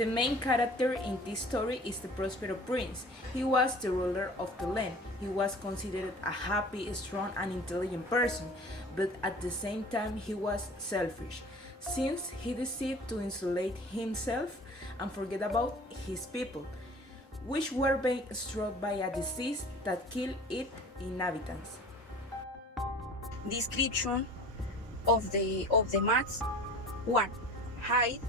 The main character in this story is the Prospero prince. He was the ruler of the land. He was considered a happy, strong, and intelligent person, but at the same time he was selfish, since he decided to isolate himself and forget about his people, which were being struck by a disease that killed its inhabitants. Description of the maths. 1. Height.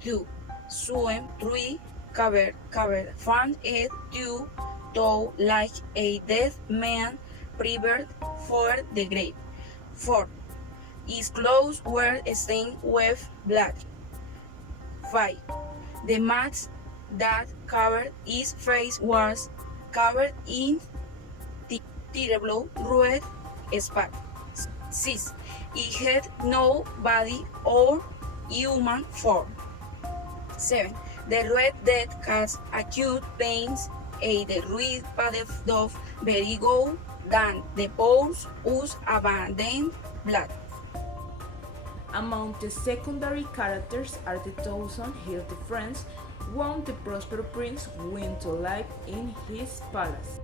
2. Swim. 3. Cover. Found it 2. Toe like a dead man prepared for the grave. 4. His clothes were stained with blood. 5. The mask that covered his face was covered in terrible red spot. 6. He had no body or human form. 7. The red death caused acute pains, the red path of vertigo, then the pulse was abundant blood. Among the secondary characters are the thousand healed friends whom the Prospero prince went to live in his palace.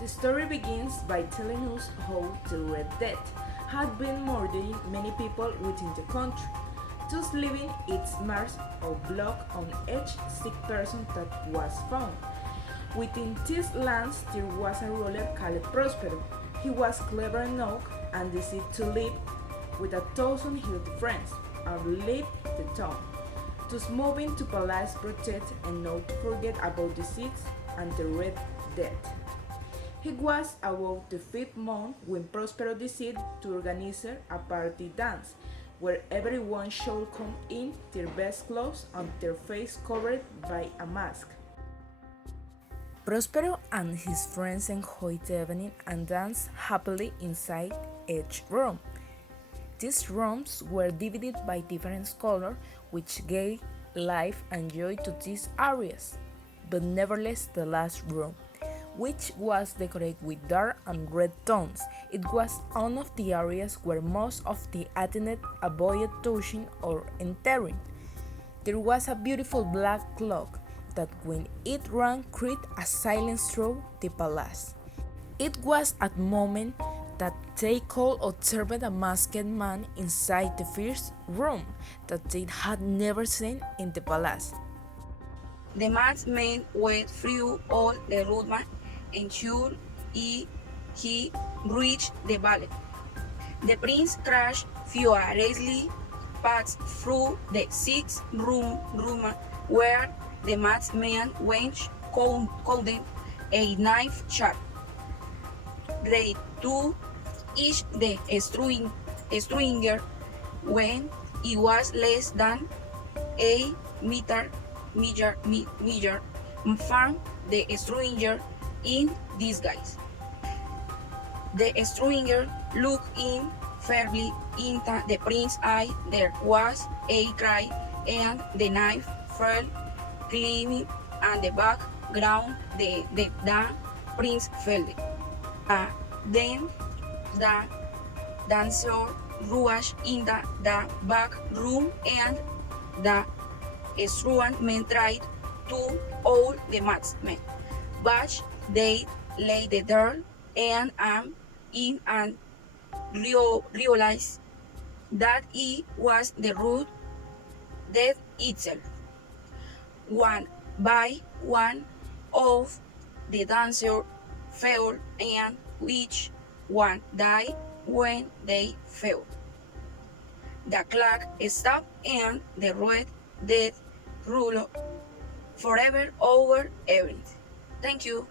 The story begins by telling us how the Red Death had been murdering many people within the country, thus leaving its marks of blood on each sick person that was found. Within these lands there was a ruler called Prospero. He was clever enough and decided to live with 1,000 healed friends and leave the town, thus moving to palace protect and not to forget about the sick and the Red Death. It was about the 5th month when Prospero decided to organize a party dance, where everyone should come in their best clothes and their face covered by a mask. Prospero and his friends enjoyed the evening and danced happily inside each room. These rooms were divided by different colors, which gave life and joy to these areas. But nevertheless, the last room, which was decorated with dark and red tones, it was one of the areas where most of the attendants avoided touching or entering. There was a beautiful black clock that, when it rang, created a silence through the palace. It was at the moment that they could observe a masked man inside the first room that they had never seen in the palace. The masked man went through all the room until he reached the ballet. The prince crashed furiously past through the 6th room where the masked man went holding a knife sharp, ready to each the stringer when he was less than a meter found the stranger in disguise. The stranger looked in fairly into the prince's eye. There was a cry, and the knife fell gleaming on the background. The prince fell. Then the dancer rushed into the back room, and the strong men tried to hold the masked man, but they lay there and in and realized that he was the Red Death itself. One by one of the dancers fell, and each one died when they fell. The clock stopped, and the Red Death ruled forever over everything. Thank you.